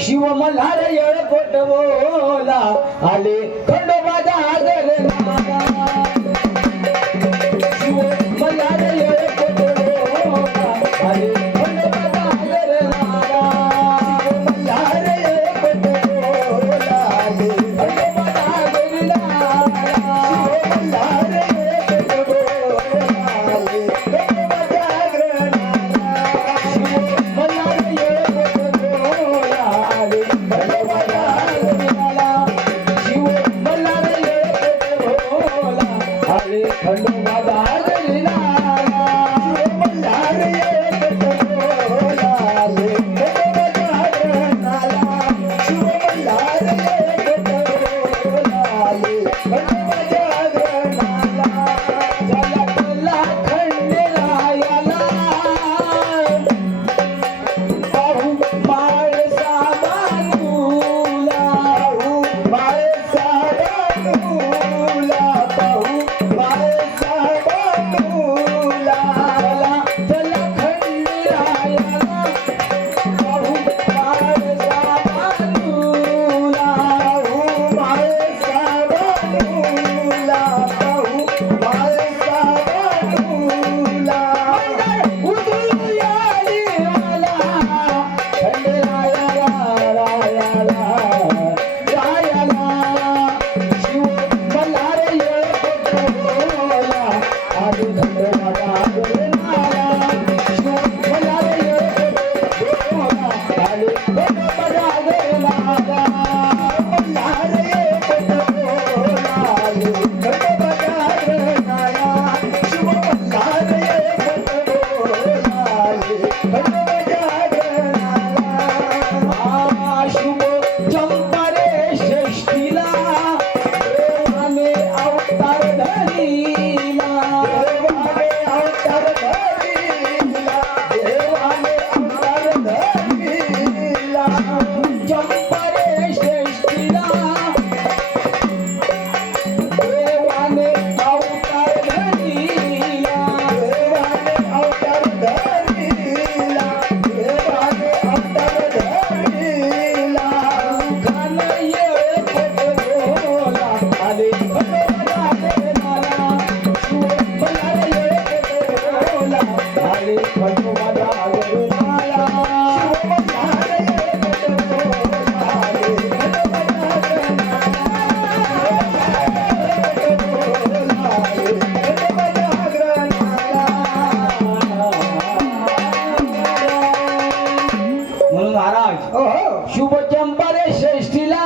शिव मल्हार येळकोट बोला आले खंडोबाचा आगर शिव मल्हार येळकोट बोला आले खंडोबाचा आगर शिव मल्हार येळकोट बोला आले खंडोबाचा आगर शिव मल्हार येळकोट बोला आले खंडोबाचा आगर शिव मल्हार येळकोट बोला आले खंडोबाचा आगर शिव मल्हार येळकोट बोला आले खंडोबाचा आगर शिव मल्हार येळकोट बोला आले खंडोबाचा आगर शिव मल्हार येळकोट बोला आले खंडोबाचा आगर चला चला खंडेरायाला पाहू माळसा बांधूला माळसा बांधूला पाहू माळसा बांधूला चला खंडेरायाला पाहू माळसा बांधूला माळसा बांधूला पाहू माळसा बांधूला उदू याली मला खंडेरायाला रायाला रायाला शिव मल्हार येळकोट बोला आले खंडोबाचा आगर शिव मल्हार येळकोट बोला आले खंडोबाचा आगर मल्हार येळकोट बोला आले खंडोबाचा आगर शिव मल्हार येळकोट बोला आले खंडोबाचा आगर शुभ चंपारे षष्टीला देवाने अवतार धरिला देवाने अवतार धरिला देवाने अवतार धरिला चंपारे षष्टीला देवाने अवतार धरिला देवाने अवतार धरिला देवाने अवतार धरिला खान येळकोट बोला आले खंडोबाचा आगर शिव मल्हार येळकोट बोला आले खंडोबाचा आगर शिव मल्हार येळकोट बोला आले खंडोबाचा म्हणून महाराज शुभ चंपारे षष्टीला